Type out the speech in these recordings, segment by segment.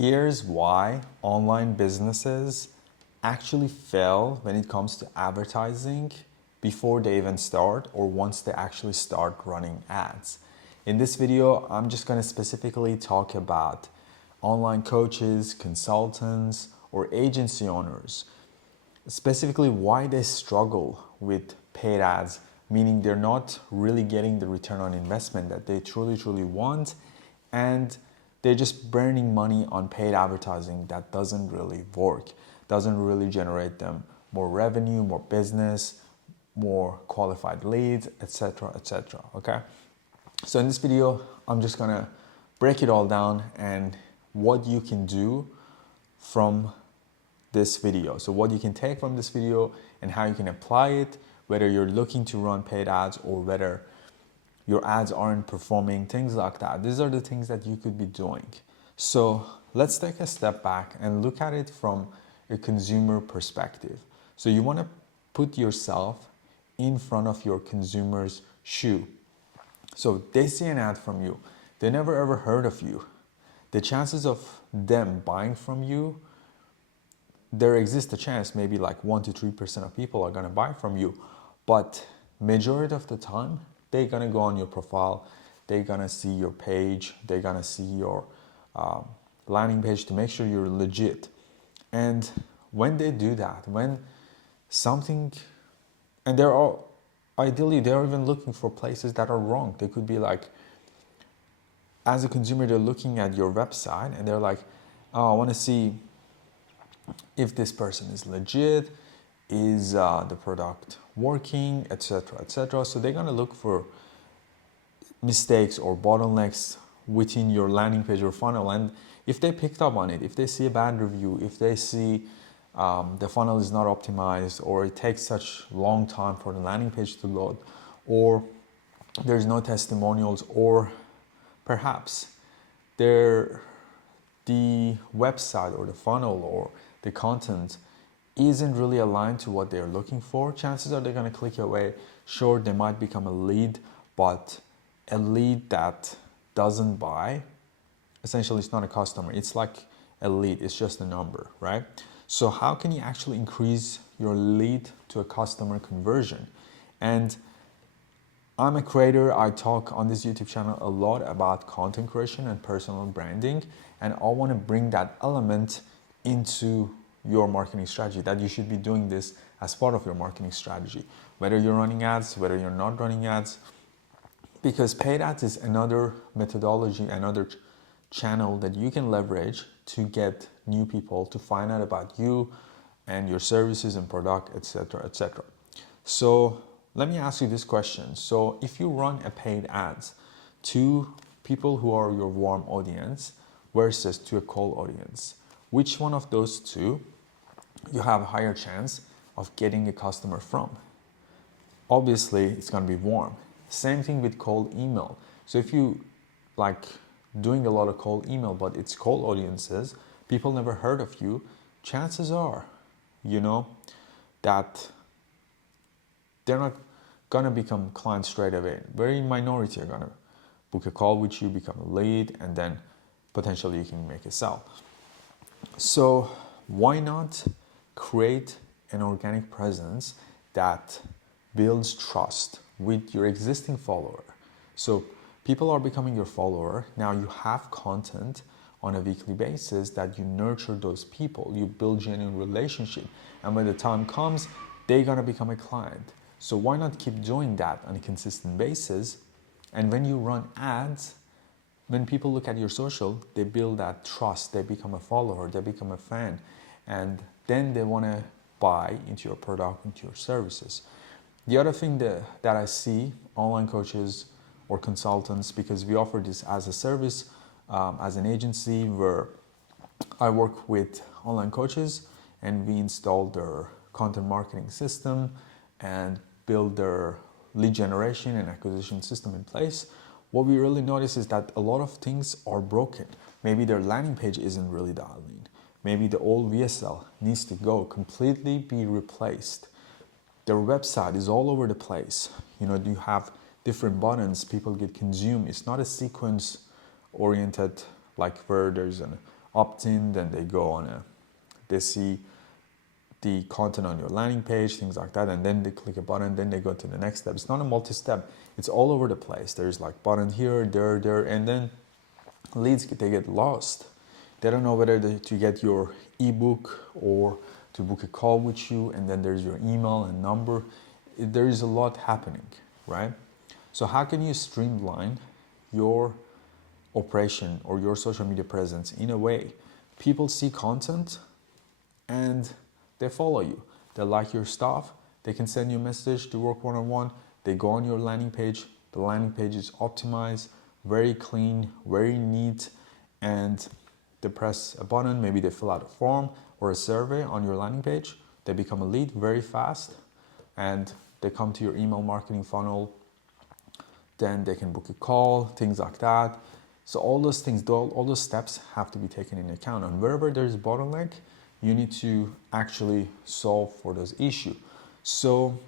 Here's why online businesses actually fail when it comes to advertising before they even start or once they actually start running ads. In this video, I'm just going to specifically talk about online coaches, consultants, or agency owners, specifically why they struggle with paid ads, meaning they're not really getting the return on investment that they truly want, and they're just burning money on paid advertising that doesn't really work, doesn't really generate them more revenue, more business, more qualified leads, etc., etc. Okay, so in this video I'm just gonna break it all down and what you can do from this video. So what you can take from this video and how you can apply it, whether you're looking to run paid ads or whether your ads aren't performing, things like that. These are the things that you could be doing. So let's take a step back and look at it from a consumer perspective. So you want to put yourself in front of your consumer's shoe. So they see an ad from you. They never ever heard of you. The chances of them buying from you, there exists a chance maybe like 1 to 3% of people are going to buy from you, but majority of the time they're going to go on your profile, they're going to see your page, they're going to see your landing page to make sure you're legit. And when they do that, when something, and they're all, ideally they're even looking for places that are wrong. They could be like, as a consumer, they're looking at your website and they're like, oh, I want to see if this person is legit, is the product working, etc., etc. So they're going to look for mistakes or bottlenecks within your landing page or funnel, and if they picked up on it, if they see a bad review, if they see the funnel is not optimized, or it takes such long time for the landing page to load, or there's no testimonials, or perhaps the website or the funnel or the content isn't really aligned to what they're looking for, chances are they're going to click away. Sure, they might become a lead, but a lead that doesn't buy, essentially it's not a customer, it's like a lead, it's just a number, right? So how can you actually increase your lead to a customer conversion? And I'm a creator. I talk on this YouTube channel a lot about content creation and personal branding, and I want to bring that element into your marketing strategy, that you should be doing this as part of your marketing strategy, whether you're running ads, whether you're not running ads, because paid ads is another methodology, another channel that you can leverage to get new people to find out about you and your services and product, etc., etc. So let me ask you this question. So if you run a paid ads to people who are your warm audience versus to a cold audience, which one of those two you have a higher chance of getting a customer from? Obviously, it's going to be warm. Same thing with cold email. So if you like doing a lot of cold email, but it's cold audiences, people never heard of you, chances are, that they're not going to become clients straight away. Very minority are going to book a call with you, become a lead, and then potentially you can make a sell. So why not create an organic presence that builds trust with your existing follower? So people are becoming your follower. Now you have content on a weekly basis that you nurture those people, you build genuine relationship, and when the time comes, they're gonna become a client. So why not keep doing that on a consistent basis? And when you run ads, when people look at your social, they build that trust, they become a follower, they become a fan, and then they want to buy into your product, into your services. The other thing that I see online coaches or consultants, because we offer this as a service, as an agency where I work with online coaches and we install their content marketing system and build their lead generation and acquisition system in place. What we really notice is that a lot of things are broken. Maybe their landing page isn't really dialed in. Maybe the old VSL needs to go, completely be replaced. Their website is all over the place. You have different buttons, people get consumed. It's not a sequence oriented, like where there's an opt in, then they go on they see the content on your landing page, things like that, and then they click a button, then they go to the next step. It's not a multi-step, it's all over the place. There's like button here, there, and then leads, they get lost. They don't know whether to get your ebook or to book a call with you, and then there's your email and number. There is a lot happening, right? So how can you streamline your operation or your social media presence in a way people see content and they follow you, they like your stuff, they can send you a message to work one-on-one, they go on your landing page, the landing page is optimized, very clean, very neat, and they press a button, maybe they fill out a form or a survey on your landing page, they become a lead very fast, and they come to your email marketing funnel, then they can book a call, things like that. So all those things, all those steps have to be taken into account. And wherever there's a bottleneck, you need to actually solve for those issues. So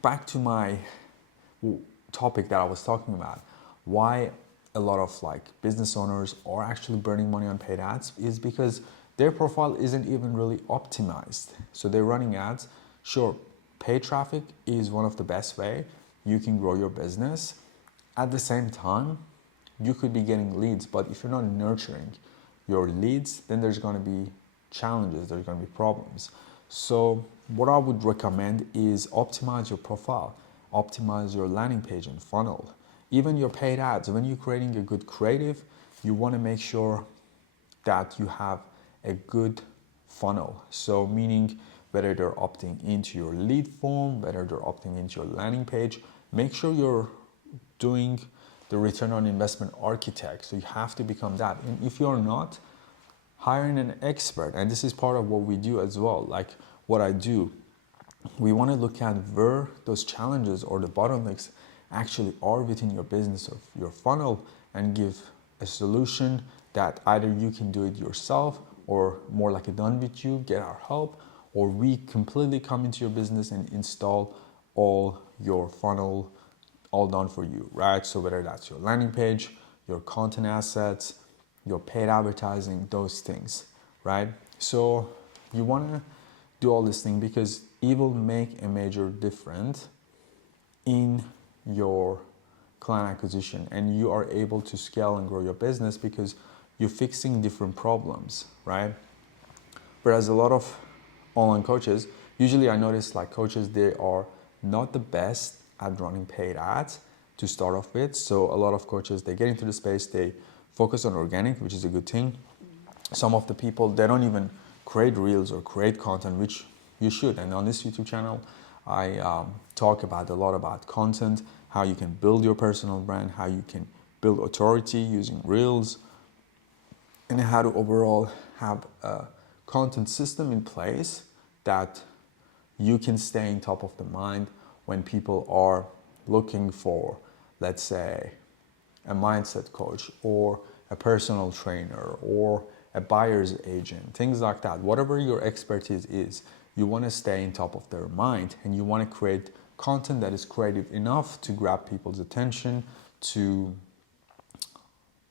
back to my topic that I was talking about, why a lot of like business owners are actually burning money on paid ads is because their profile isn't even really optimized. So they're running ads. Sure, paid traffic is one of the best way you can grow your business. At the same time, you could be getting leads, but if you're not nurturing your leads, then there's going to be challenges, there's going to be problems. So what I would recommend is optimize your profile, optimize your landing page and funnel, even your paid ads. When you're creating a good creative, you want to make sure that you have a good funnel. So meaning whether they're opting into your lead form, whether they're opting into your landing page, make sure you're doing the return on investment architect. So you have to become that. And if you're not, hiring an expert, and this is part of what we do as well, like what I do, we want to look at where those challenges or the bottlenecks actually are within your business or your funnel, and give a solution that either you can do it yourself, or more like a done with you, get our help, or we completely come into your business and install all your funnel all done for you, right? So whether that's your landing page, your content assets, your paid advertising, those things, right? So you want to do all this thing because it will make a major difference in your client acquisition, and you are able to scale and grow your business because you're fixing different problems, right? Whereas a lot of online coaches, usually I notice like coaches, they are not the best at running paid ads to start off with. So a lot of coaches, they get into the space, they focus on organic, which is a good thing. Some of the people, they don't even create reels or create content, which you should. And on this YouTube channel, I talk about a lot about content, how you can build your personal brand, how you can build authority using reels, and how to overall have a content system in place that you can stay on top of the mind when people are looking for, let's say, a mindset coach or a personal trainer or a buyer's agent, things like that. Whatever your expertise is, you want to stay on top of their mind, and you want to create content that is creative enough to grab people's attention, to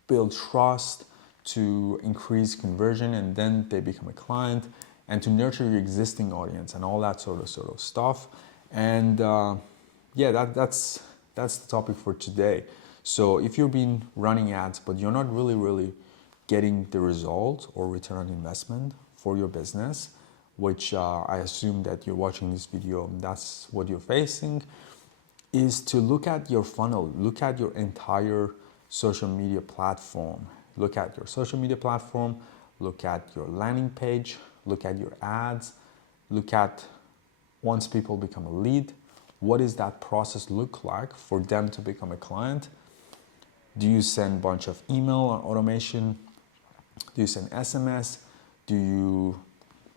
build trust, to increase conversion, and then they become a client, and to nurture your existing audience and all that sort of stuff. And yeah, that's the topic for today. So if you've been running ads but you're not really getting the result or return on investment for your business, which I assume that you're watching this video, that's what you're facing, is to look at your funnel, look at your entire social media platform. Look at your social media platform, look at your landing page, look at your ads, look at once people become a lead, what does that process look like for them to become a client? Do you send a bunch of email or automation? Do you send SMS? Do you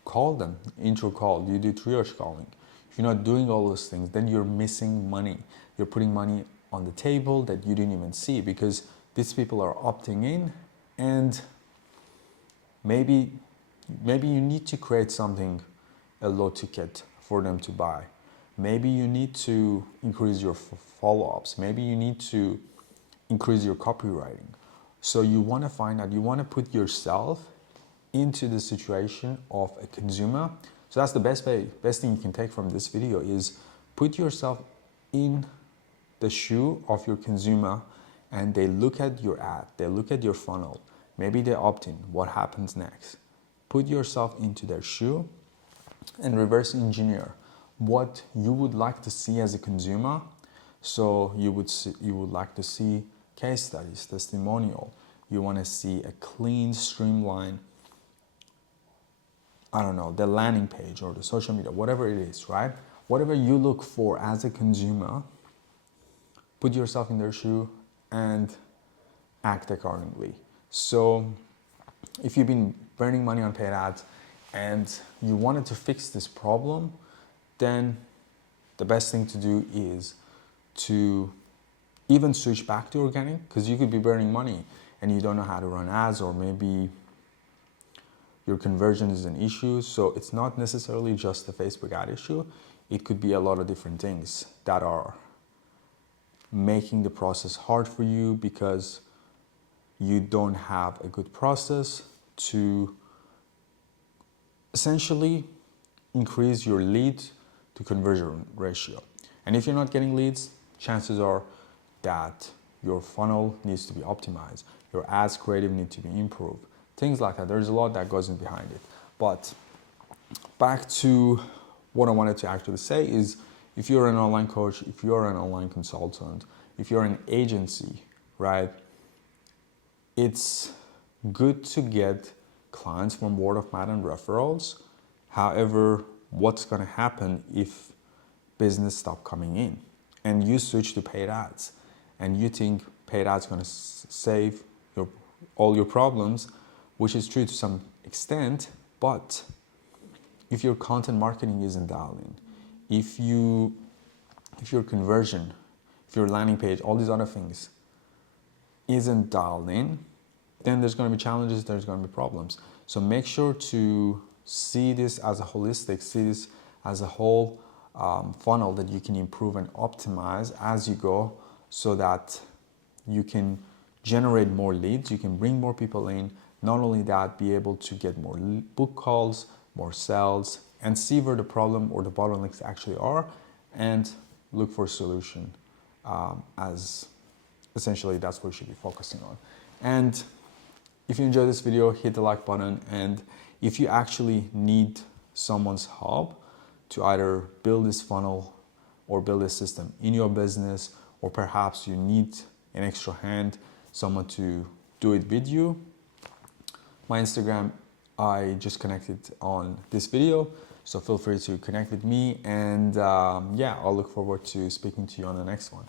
call them, intro call? Do you do triage calling? If you're not doing all those things, then you're missing money. You're putting money on the table that you didn't even see, because these people are opting in, and maybe you need to create something, a low ticket for them to buy. Maybe you need to increase your follow-ups. Maybe you need to increase your copywriting. So you want to find out, you want to put yourself into the situation of a consumer. So that's the best thing you can take from this video is put yourself in the shoe of your consumer, and they look at your ad, they look at your funnel, maybe they opt in. What happens next? Put yourself into their shoe and reverse engineer what you would like to see as a consumer. So you would like to see case studies, testimonial. You want to see a clean, streamlined, I don't know, the landing page or the social media, whatever it is, right? Whatever you look for as a consumer, put yourself in their shoe and act accordingly. So if you've been burning money on paid ads and you wanted to fix this problem, then the best thing to do is to even switch back to organic, because you could be burning money and you don't know how to run ads, or maybe your conversion is an issue. So it's not necessarily just the Facebook ad issue. It could be a lot of different things that are making the process hard for you because you don't have a good process to essentially increase your lead to conversion ratio. And if you're not getting leads, chances are that your funnel needs to be optimized, your ads creative need to be improved, things like that. There's a lot that goes in behind it. But back to what I wanted to actually say is, if you're an online coach, if you're an online consultant, if you're an agency, right, it's good to get clients from word of mouth and referrals. However, what's going to happen if business stop coming in and you switch to paid ads and you think paid ads going to save all your problems, which is true to some extent, but if your content marketing isn't dialed in, if your conversion, if your landing page, all these other things isn't dialed in, then there's going to be challenges, there's going to be problems. So make sure to see this as a holistic, see this as a whole funnel that you can improve and optimize as you go, so that you can generate more leads, you can bring more people in. Not only that, be able to get more book calls, more sales, and see where the problem or the bottlenecks actually are and look for a solution, as essentially that's what you should be focusing on. And if you enjoyed this video, hit the like button. And if you actually need someone's help to either build this funnel or build this system in your business, or perhaps you need an extra hand, someone to do it with you, my Instagram, I just connected on this video, so feel free to connect with me. And yeah, I'll look forward to speaking to you on the next one.